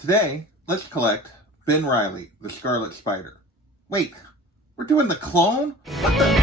Today, let's collect Ben Reilly, the Scarlet Spider. Wait, we're doing the clone? What the?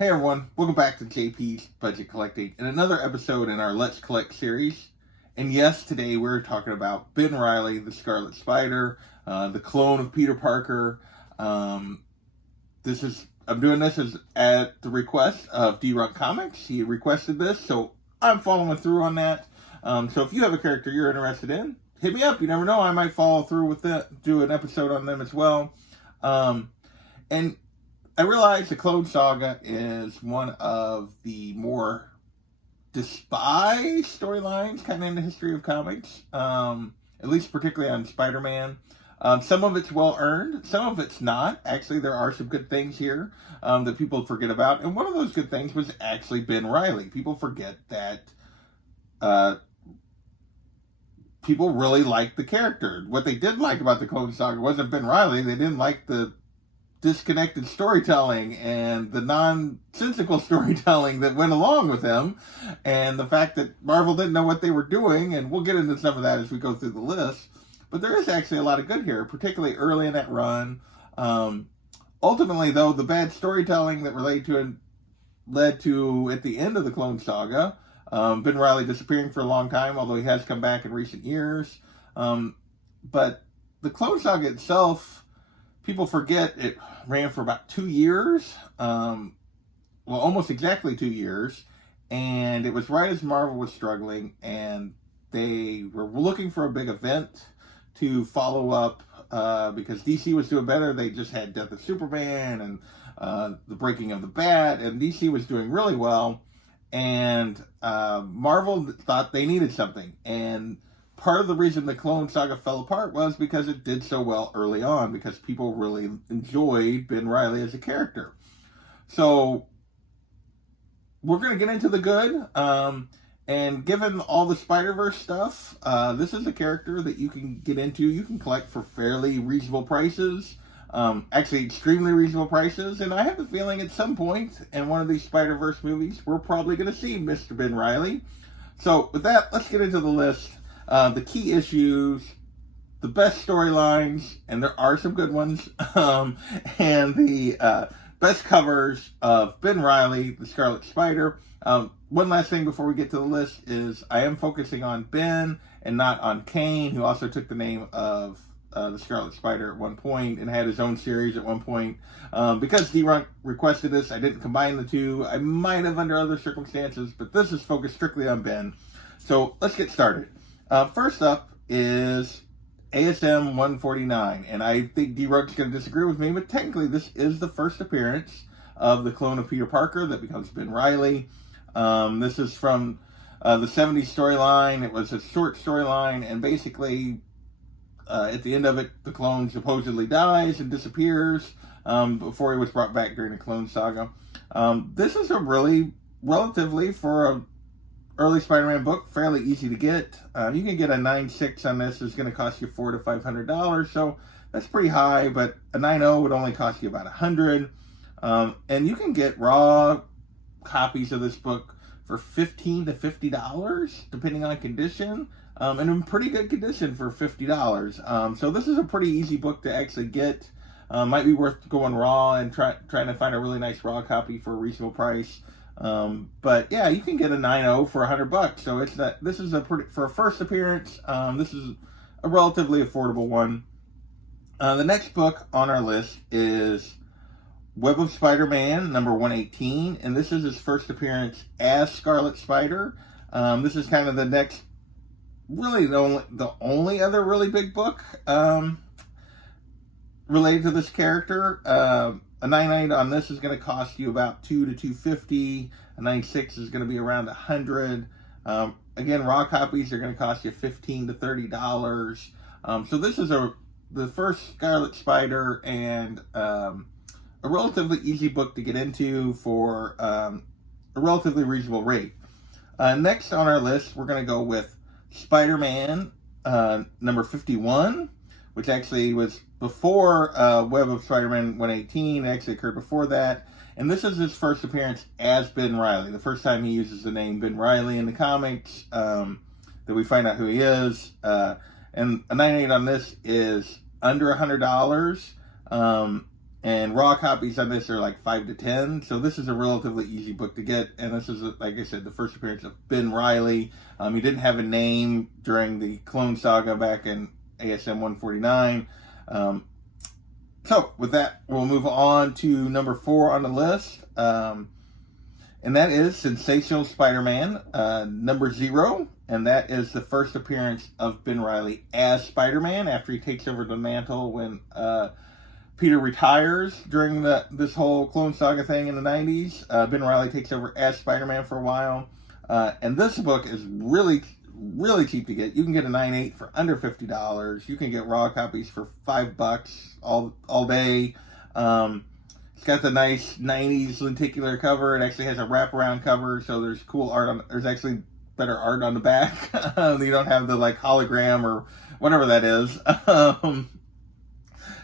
Hey everyone, welcome back to JP's Budget Collecting and another episode in our Let's Collect series. And yes, today we're talking about Ben Reilly, the Scarlet Spider, the clone of Peter Parker. I'm doing this at the request of D-Runk Comics. He requested this, so I'm following through on that. So if you have a character you're interested in, hit me up. You never know, I might follow through with it, do an episode on them as well. And I realize the Clone Saga is one of the more despised storylines kind of in the history of comics, at least particularly on Spider-Man. Some of it's well-earned, some of it's not. Actually, there are some good things here that people forget about, and one of those good things was actually Ben Reilly. People forget that people really liked the character. What they did like about the Clone Saga wasn't Ben Reilly. They didn't like the disconnected storytelling and the nonsensical storytelling that went along with him, and the fact that Marvel didn't know what they were doing, and we'll get into some of that as we go through the list. But there is actually a lot of good here, particularly early in that run. Ultimately, though, the bad storytelling that led to at the end of the Clone Saga, Ben Reilly disappearing for a long time, although he has come back in recent years. But the Clone Saga itself, people forget it ran for about 2 years, almost exactly 2 years, and it was right as Marvel was struggling, and they were looking for a big event to follow up, because DC was doing better. They just had Death of Superman and the Breaking of the Bat, and DC was doing really well, and Marvel thought they needed something, and part of the reason the Clone Saga fell apart was because it did so well early on, because people really enjoyed Ben Reilly as a character. So we're going to get into the good, and given all the Spider-Verse stuff, this is a character that you can get into. You can collect for fairly reasonable prices, actually extremely reasonable prices, and I have the feeling at some point in one of these Spider-Verse movies, we're probably going to see Mr. Ben Reilly. So with that, let's get into the list. The key issues, the best storylines, and there are some good ones, and the best covers of Ben Reilly, the Scarlet Spider. One last thing before we get to the list is I am focusing on Ben and not on Kane, who also took the name of the Scarlet Spider at one point and had his own series at one point. Because D-Runk requested this, I didn't combine the two. I might have under other circumstances, but this is focused strictly on Ben. So let's get started. First up is ASM 149, and I think D-Runk's going to disagree with me, but technically this is the first appearance of the clone of Peter Parker that becomes Ben Reilly. This is from the 70s storyline. It was a short storyline, and basically at the end of it, the clone supposedly dies and disappears before he was brought back during the Clone Saga. This is a really, relatively, for a early Spider-Man book, fairly easy to get. You can get a 9.6 on this. It's going to cost you $400 to $500, so that's pretty high, but a 9.0 would only cost you about $100. And you can get raw copies of this book for $15 to $50, depending on condition, and in pretty good condition for $50. So this is a pretty easy book to actually get. Might be worth going raw and trying to find a really nice raw copy for a reasonable price. But yeah, you can get a 9.0 for $100. So this is for a first appearance. This is a relatively affordable one. The next book on our list is Web of Spider-Man, number 118, and this is his first appearance as Scarlet Spider. This is kind of the next, really the only other really big book related to this character. a 98 on this is going to cost you about $2 to $2.50. A 96 is going to be around $100. Again, raw copies are going to cost you $15 to $30. So this is the first Scarlet Spider, and a relatively easy book to get into for a relatively reasonable rate. Next on our list, we're going to go with Spider-Man number 51, which actually was before Web of Spider-Man 118. It actually occurred before that. And this is his first appearance as Ben Reilly. The first time he uses the name Ben Reilly in the comics, that we find out who he is. And a 98 on this is under $100. And raw copies on this are like 5 to 10. So this is a relatively easy book to get. And this is, like I said, the first appearance of Ben Reilly. He didn't have a name during the Clone Saga back in ASM 149. So with that, we'll move on to number 4 on the list. And that is Sensational Spider-Man, number 0. And that is the first appearance of Ben Reilly as Spider-Man after he takes over the mantle when Peter retires during this whole Clone Saga thing in the 90s. Ben Reilly takes over as Spider-Man for a while. And this book is really cheap to get. You can get a 9.8 for under $50. You can get raw copies for $5 all day. It's got the nice 90s lenticular cover. It actually has a wraparound cover, so there's cool art there's actually better art on the back. You don't have the like hologram or whatever that is.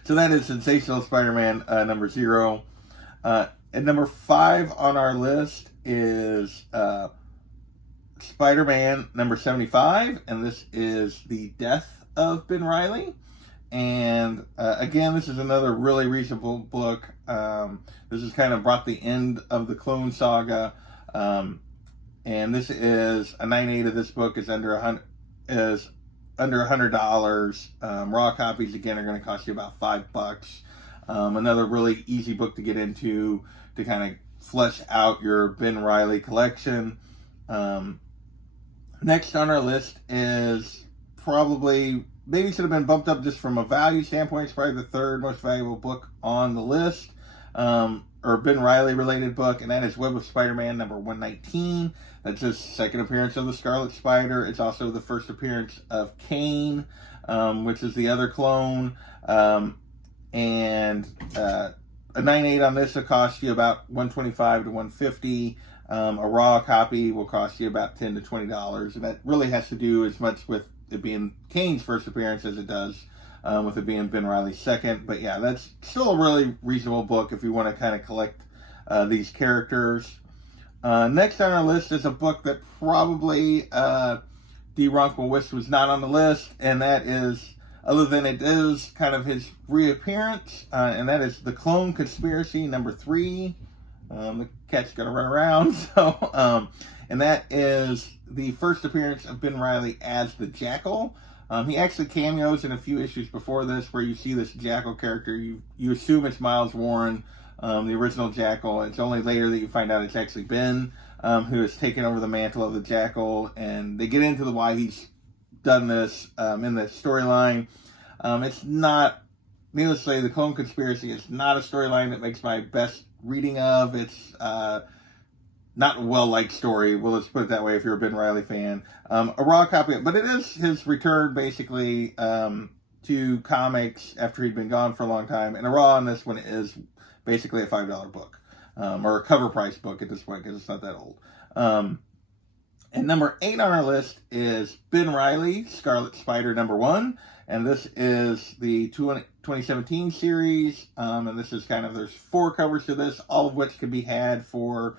So that is Sensational Spider-Man number 0. And number 5 on our list is Spider-Man number 75, and this is the death of Ben Reilly. And again, this is another really reasonable book. This has kind of brought the end of the Clone Saga. And this is a 9.8 of this book is under $100. Raw copies again are going to cost you about $5. Another really easy book to get into to kind of flesh out your Ben Reilly collection. Next on our list is maybe should have been bumped up just from a value standpoint. It's probably the 3rd most valuable book on the list, or Ben Reilly related book, and that is Web of Spider-Man number 119. That's his second appearance of the Scarlet Spider. It's also the first appearance of Kane, which is the other clone. And a 9.8 on this will cost you about $125 to $150. A raw copy will cost you about $10 to $20, and that really has to do as much with it being Kane's first appearance as it does with it being Ben Reilly's second. But yeah, that's still a really reasonable book if you want to kind of collect these characters. Next on our list is a book that probably D. Ronk will wish was not on the list, and that is, other than it is kind of his reappearance, and that is The Clone Conspiracy number 3. The cat's gonna run around. So, and that is the first appearance of Ben Reilly as the Jackal. He actually cameos in a few issues before this, where you see this Jackal character. You assume it's Miles Warren, the original Jackal. It's only later that you find out it's actually Ben, who has taken over the mantle of the Jackal, and they get into why he's done this in the storyline. It's not, needless to say, The Clone Conspiracy is not a storyline that makes my best reading of. It's not a well-liked story. Well, let's put it that way if you're a Ben Reilly fan. A raw copy, but it is his return, basically, to comics after he'd been gone for a long time. And a raw on this one is basically a $5 book, or a cover price book at this point, because it's not that old. And number 8 on our list is Ben Reilly, Scarlet Spider number 1. And this is the 2017 series. And this is kind of, there's 4 covers to this, all of which can be had for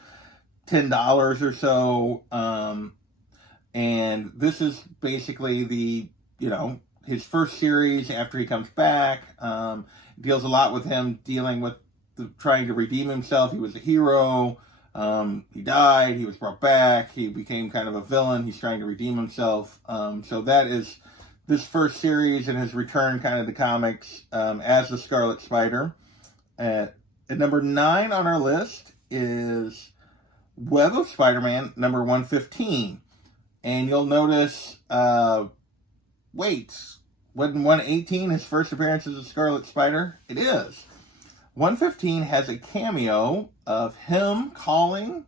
$10 or so. And this is basically his first series after he comes back. Deals a lot with him dealing with trying to redeem himself. He was a hero. He died. He was brought back. He became kind of a villain. He's trying to redeem himself. So that is this first series and his return kind of to comics as the Scarlet Spider. At number 9 on our list is Web of Spider-Man number 115. And you'll notice, wasn't 118 his first appearance as a Scarlet Spider? It is. 115 has a cameo of him calling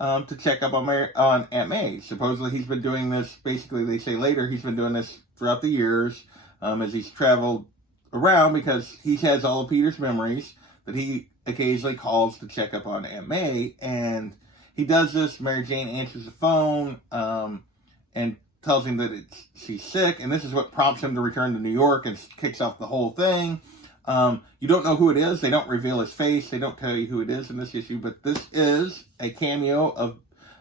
to check up on Aunt May. Supposedly he's been doing this, basically they say later, he's been doing this throughout the years as he's traveled around, because he has all of Peter's memories, that he occasionally calls to check up on Aunt May. And he does this. Mary Jane answers the phone and tells him that she's sick, and this is what prompts him to return to New York and kicks off the whole thing. You don't know who it is. They don't reveal his face. They don't tell you who it is in this issue, but this is a cameo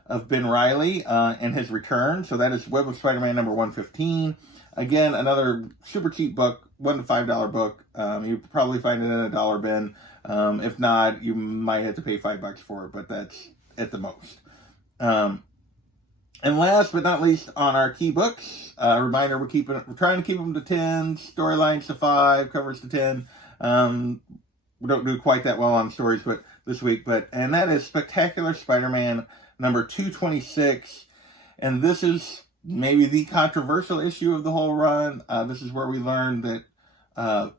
of Ben Reilly and his return. So that is Web of Spider-Man number 115. Again, another super cheap book, $1 to $5 book. You probably find it in a dollar bin. If not, you might have to pay $5 for it, but that's at the most. And last but not least, on our key books, reminder, we're trying to keep them to 10, storylines to 5, covers to 10. We don't do quite that well on stories, but this week, and that is Spectacular Spider-Man number 226, and this is maybe the controversial issue of the whole run. This is where we learn that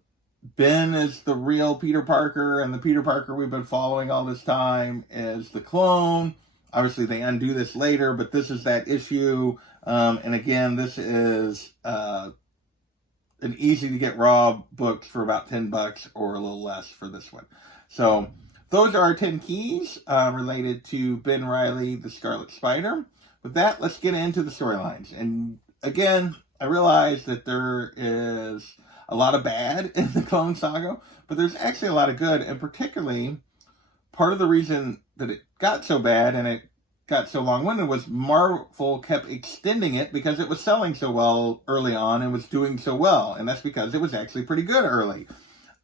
Ben is the real Peter Parker, and the Peter Parker we've been following all this time is the clone. Obviously, they undo this later, but this is that issue. And again, this is an easy-to-get raw book for about $10 or a little less for this one. So those are our 10 keys related to Ben Reilly, the Scarlet Spider. With that, let's get into the storylines. And again, I realize that there is a lot of bad in the Clone Saga, but there's actually a lot of good, and particularly part of the reason that it got so bad and it got so long-winded was Marvel kept extending it because it was selling so well early on and was doing so well, and that's because it was actually pretty good early.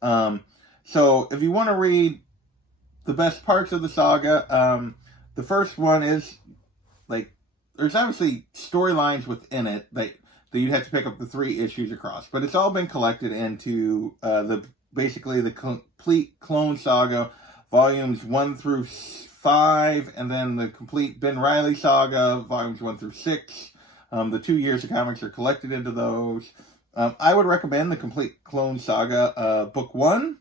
So if you want to read the best parts of the saga, the first one is, like, there's obviously storylines within it that you'd have to pick up the 3 issues across, but it's all been collected into basically the complete Clone Saga, volumes 1 through 5, and then the complete Ben Reilly saga, volumes 1 through 6. The 2 years of comics are collected into those. I would recommend the complete Clone Saga, book 1,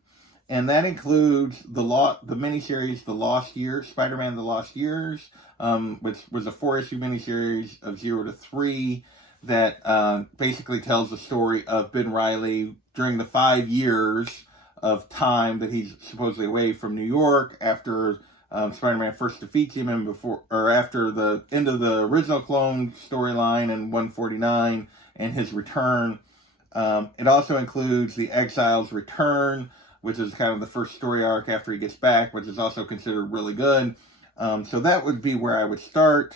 and that includes the miniseries The Lost Years, Spider-Man The Lost Years, which was a 4-issue miniseries of 0 to 3 that basically tells the story of Ben Reilly during the 5 years of time that he's supposedly away from New York after Spider-Man first defeats him, and after the end of the original clone storyline in 149 and his return. It also includes the Exile's Return, which is kind of the first story arc after he gets back, which is also considered really good. So that would be where I would start.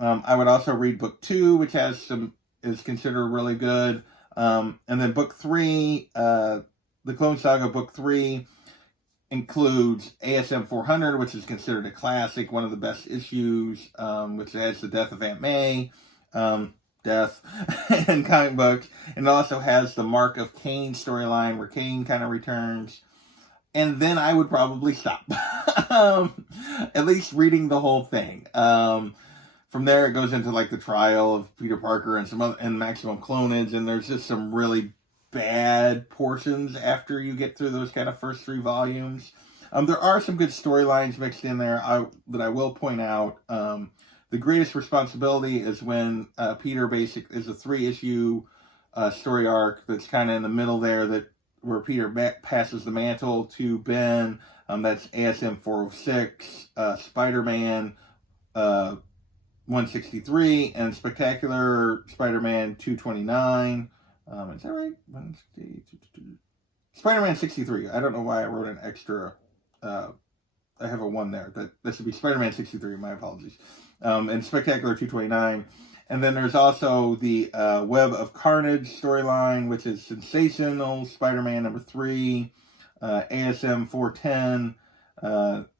I would also read book 2, which is considered really good. And then book 3, the Clone Saga book 3 includes ASM 400, which is considered a classic, one of the best issues, which has the death of Aunt May, death in comic books. And it also has the Mark of Cain storyline where Cain kind of returns. And then I would probably stop. At least reading the whole thing. From there, it goes into like the trial of Peter Parker and and Maximum Clonage, and there's just some really bad portions after you get through those kind of first 3 volumes. There are some good storylines mixed in there that I will point out. The Greatest Responsibility is when Peter is a 3-issue story arc that's kind of in the middle there, where Peter passes the mantle to Ben. That's ASM 406, Spider-Man 163, and Spectacular Spider-Man 229. Is that right? Spider-Man 63. I don't know why I wrote an extra. I have a 1 there. That should be Spider-Man 63. My apologies. And Spectacular 229. And then there's also the Web of Carnage storyline, which is Sensational Spider-Man number 3, ASM 410,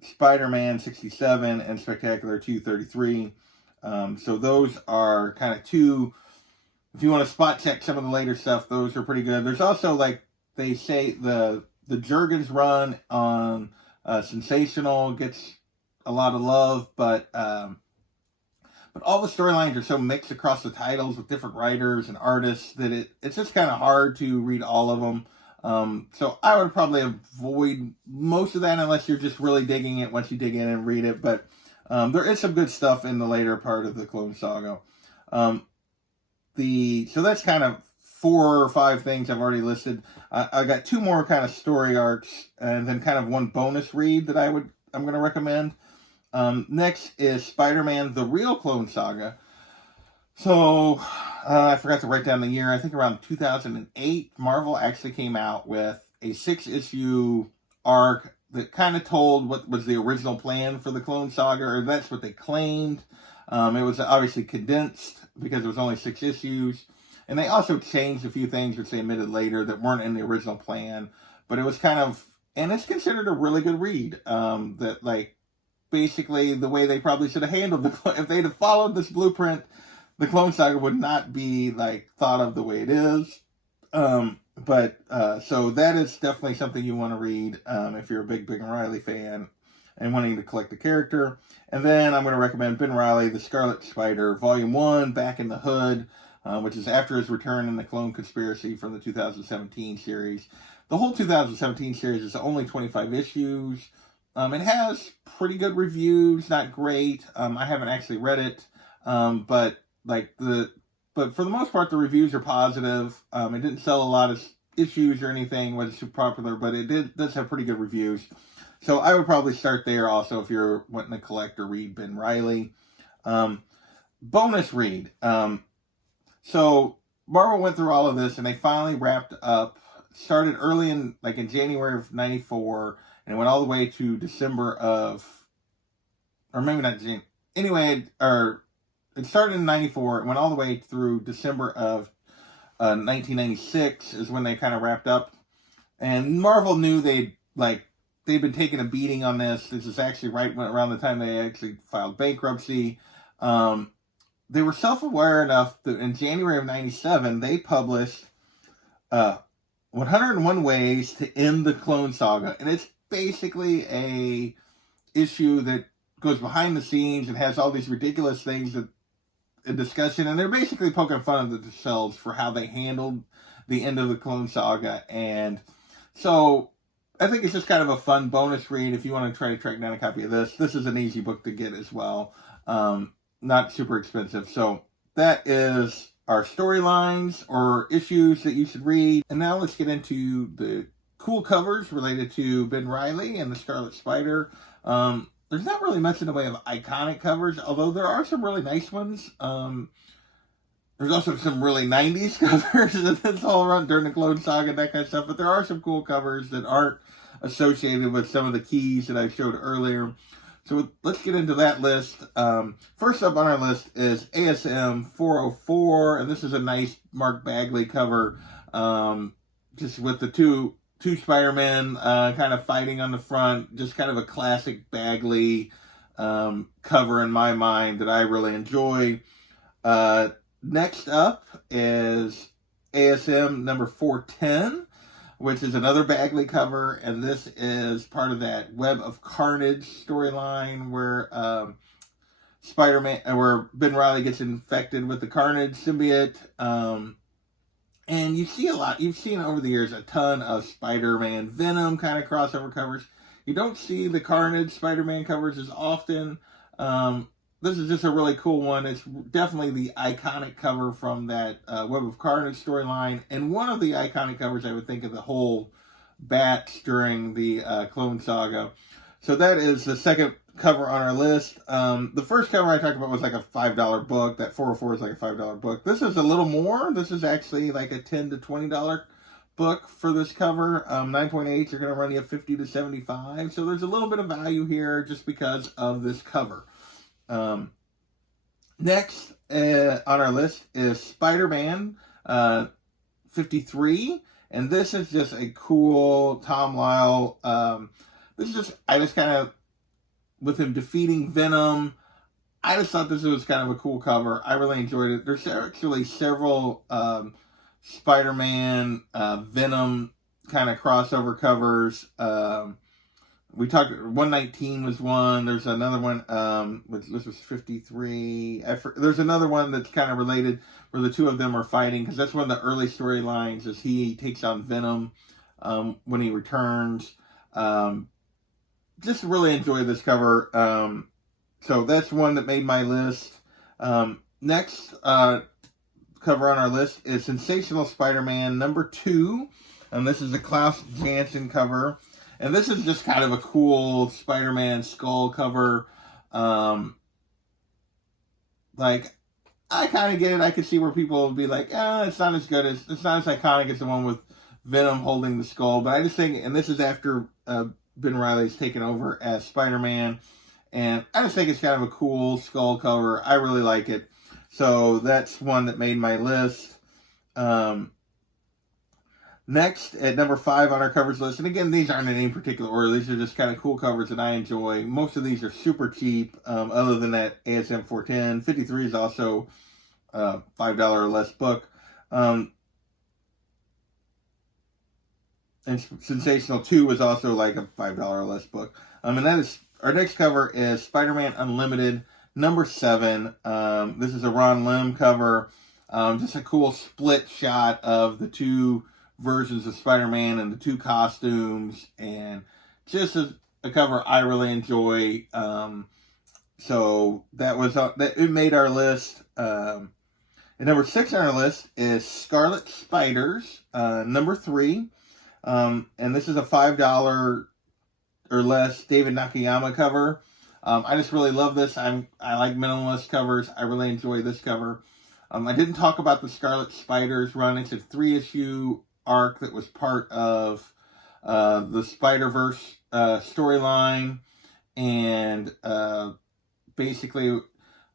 Spider-Man 67, and Spectacular 233. So those are kind of 2. If you want to spot check some of the later stuff, those are pretty good. There's also, like they say, the Jurgens run on Sensational gets a lot of love, but all the storylines are so mixed across the titles with different writers and artists that it's just kind of hard to read all of them. So I would probably avoid most of that unless you're just really digging it once you dig in and read it. But there is some good stuff in the later part of the Clone Saga. So that's kind of 4 or 5 things I've already listed. I got 2 more kind of story arcs, and then kind of 1 bonus read that I'm going to recommend. Next is Spider-Man: The Real Clone Saga. So I forgot to write down the year. I think around 2008, Marvel actually came out with a 6-issue arc that kind of told what was the original plan for the Clone Saga, or that's what they claimed. It was obviously condensed because it was only 6 issues. And they also changed a few things, which they admitted later, that weren't in the original plan. But it was kind of, and it's considered a really good read. That, like, basically the way they probably should have handled if they'd have followed this blueprint, the Clone Saga would not be, like, thought of the way it is. So that is definitely something you want to read if you're a big Reilly fan and wanting to collect the character. And then I'm going to recommend Ben Reilly, The Scarlet Spider, Volume 1, Back in the Hood, which is after his return in the Clone Conspiracy from the 2017 series. The whole 2017 series is only 25 issues. It has pretty good reviews, not great. I haven't actually read it, but for the most part, the reviews are positive. It didn't sell a lot of issues or anything, wasn't super popular, but it does have pretty good reviews. So I would probably start there also if you're wanting to collect or read Ben Reilly. Bonus read. So Marvel went through all of this and they finally wrapped up, started early in January of 94, and it went all the way to December of, or maybe not January, anyway, it started in 94, it went all the way through December of 1996 is when they kind of wrapped up. And Marvel knew they'd been taking a beating on this. This is actually right around the time they actually filed bankruptcy. They were self-aware enough that in January of 97, they published 101 Ways to End the Clone Saga. And it's basically a issue that goes behind the scenes and has all these ridiculous things that a discussion, and they're basically poking fun of themselves for how they handled the end of the Clone Saga. And so I think it's just kind of a fun bonus read if you want to try to track down a copy of this. This is an easy book to get as well. Not super expensive. So that is our storylines or issues that you should read. And now let's get into the cool covers related to Ben Reilly and the Scarlet Spider. There's not really much in the way of iconic covers, although there are some really nice ones. There's also some really 90s covers that's all around during the Clone Saga and that kind of stuff. But there are some cool covers that aren't associated with some of the keys that I showed earlier. So let's get into that list. First up on our list is ASM 404, and this is a nice Mark Bagley cover, just with the two Spider-Men kind of fighting on the front. Just kind of a classic Bagley cover in my mind that I really enjoy. Next up is ASM number 410, which is another Bagley cover, and this is part of that Web of Carnage storyline where where Ben Reilly gets infected with the Carnage symbiote. And you see you've seen over the years a ton of Spider-Man Venom kind of crossover covers. You don't see the Carnage Spider-Man covers as often. This is just a really cool one. It's definitely the iconic cover from that Web of Carnage storyline, and one of the iconic covers I would think of the whole batch during the Clone Saga. So that is the second cover on our list. The first cover I talked about was like a $5 book. That 404 is like a $5 book. This is a little more. This is actually like a $10 to $20 book for this cover. 9.8s are going to run you $50 to $75. So there's a little bit of value here just because of this cover. Next on our list is Spider-Man 53, and this is just a cool Tom Lyle. I just kind of, with him defeating Venom, I just thought this was kind of a cool cover. I really enjoyed it. There's actually several Spider-Man Venom kind of crossover covers. We talked, 119 was one. There's another one, this was 53. There's another one that's kind of related where the two of them are fighting, because that's one of the early storylines is he takes on Venom. when he returns. Just really enjoy this cover. So that's one that made my list. Next cover on our list is Sensational Spider-Man #2. And this is a Klaus Janson cover. And this is just kind of a cool Spider-Man skull cover. Like, I kind of get it. I could see where people would be like, it's not as good it's not as iconic as the one with Venom holding the skull. But I just think, and this is after Ben Reilly's taken over as Spider-Man. And I just think it's kind of a cool skull cover. I really like it. So that's one that made my list. Next, at #5 on our covers list, and again, these aren't in any particular order. These are just kind of cool covers that I enjoy. Most of these are super cheap, other than that ASM 410. 53 is also a $5 or less book. And Sensational 2 is also like a $5 or less book. And that is, our next cover is Spider-Man Unlimited #7. This is a Ron Lim cover. Just a cool split shot of the two versions of Spider-Man and the two costumes, and just a cover I really enjoy. So that was it made our list. And #6 on our list is Scarlet Spiders, #3. And this is a $5 or less David Nakayama cover. I just really love this. I like minimalist covers. I really enjoy this cover. I didn't talk about the Scarlet Spiders run. It's a 3-issue arc that was part of the Spider-Verse storyline, and basically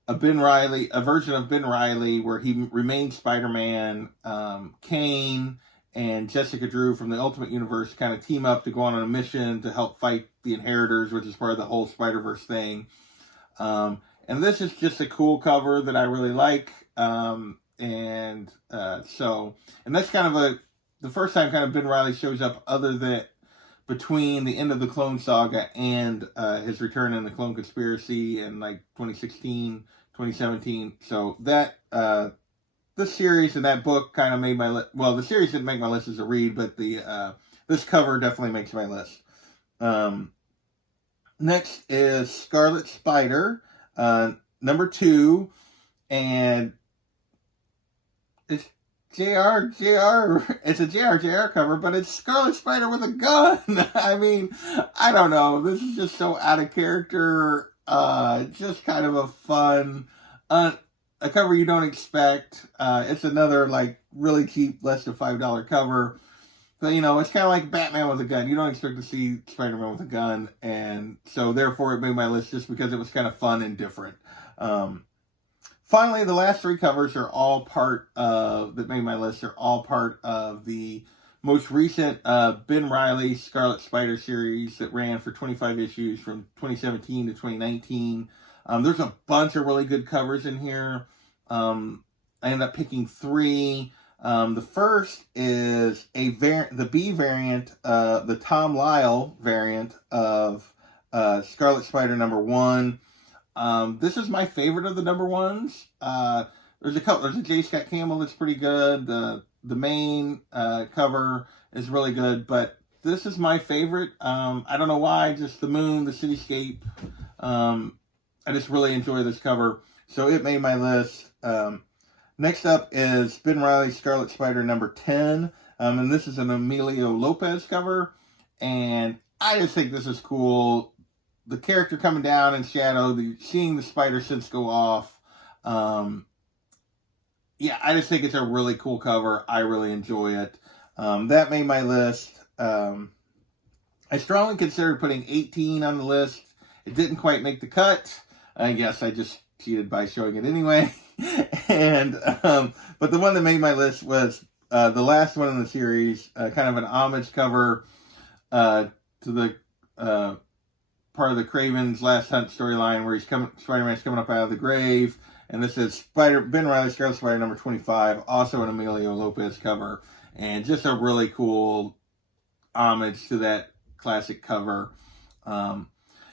a version of Ben Reilly where he remained Spider-Man. Kane and Jessica Drew from the Ultimate Universe kind of team up to go on a mission to help fight the Inheritors, which is part of the whole Spider-Verse thing. And this is just a cool cover that I really like. And that's kind of the first time kind of Ben Reilly shows up other than between the end of the Clone Saga and his return in the Clone Conspiracy in like 2016, 2017. So that, this series and that book kind of made my list. Well, the series didn't make my list as a read, but this cover definitely makes my list. Next is Scarlet Spider, #2, and it's it's a JR cover, but it's Scarlet Spider with a gun. I mean, I don't know. This is just so out of character. Just kind of a fun, a cover you don't expect. It's another like really cheap, less than $5 cover. But it's kind of like Batman with a gun. You don't expect to see Spider-Man with a gun, and so therefore it made my list just because it was kind of fun and different. Finally, the last 3 covers are all part of, that made my list, are all part of the most recent Ben Reilly Scarlet Spider series that ran for 25 issues from 2017 to 2019. There's a bunch of really good covers in here. I ended up picking 3. The first is the B variant, the Tom Lyle variant of Scarlet Spider #1. This is my favorite of the #1s. There's a couple. There's a J. Scott Campbell that's pretty good. The main cover is really good, but this is my favorite. I don't know why. Just the moon, the cityscape. I just really enjoy this cover, so it made my list. Next up is Ben Reilly Scarlet Spider #10, and this is an Emilio Lopez cover, and I just think this is cool. The character coming down in shadow, seeing the spider sense go off. Yeah, I just think it's a really cool cover. I really enjoy it. That made my list. I strongly considered putting 18 on the list. It didn't quite make the cut. I guess I just cheated by showing it anyway. And but the one that made my list was the last one in the series, kind of an homage cover to the part of the Kraven's Last Hunt storyline where Spider-Man's coming up out of the grave, and this is Ben Reilly Scarlet Spider #25, also an Emilio Lopez cover, and just a really cool homage to that classic cover. And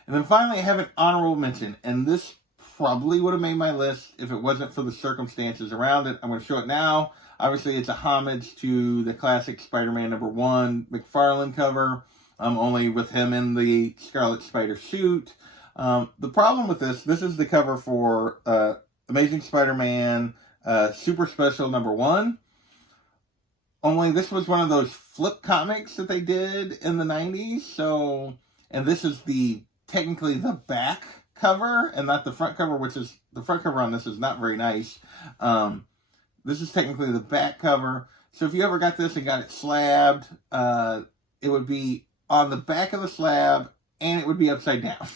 then finally I have an honorable mention, and this probably would have made my list if it wasn't for the circumstances around it. I'm going to show it now. Obviously, it's a homage to the classic Spider-Man #1 McFarlane cover, only with him in the Scarlet Spider suit. The problem with this is the cover for Amazing Spider-Man Super Special #1. Only this was one of those flip comics that they did in the 90s. So, and this is technically the back cover and not the front cover, which is, the front cover on this is not very nice. This is technically the back cover. So if you ever got this and got it slabbed, it would be on the back of the slab and it would be upside down.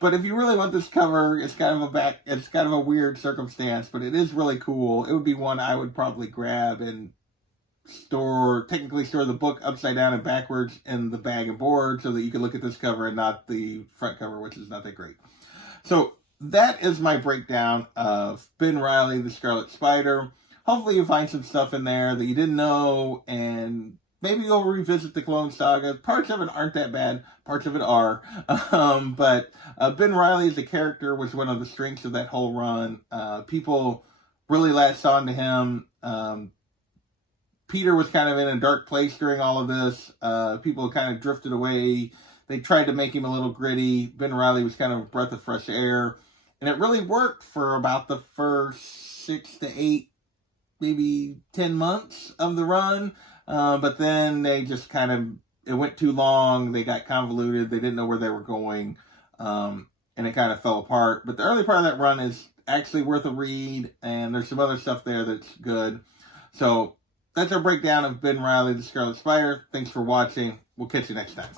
But if you really want this cover, it's kind of a weird circumstance, but it is really cool. It would be one I would probably grab and technically store the book upside down and backwards in the bag and board so that you can look at this cover and not the front cover, which is not that great. So that is my breakdown of Ben Reilly, the Scarlet Spider. Hopefully you find some stuff in there that you didn't know, and maybe you'll revisit the Clone Saga. Parts of it aren't that bad. Parts of it are. But Ben Reilly as a character was one of the strengths of that whole run. People really latched on to him. Peter was kind of in a dark place during all of this. People kind of drifted away. They tried to make him a little gritty. Ben Reilly was kind of a breath of fresh air. And it really worked for about the first 6 to 8, maybe 10 months of the run. But then they just it went too long. They got convoluted. They didn't know where they were going. And it kind of fell apart. But the early part of that run is actually worth a read. And there's some other stuff there that's good. So that's our breakdown of Ben Reilly, the Scarlet Spider. Thanks for watching. We'll catch you next time.